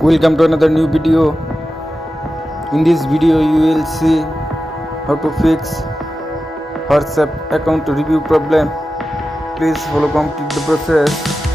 Welcome to another new video. In this video you will see how to fix WhatsApp account review problem. Please follow complete the process.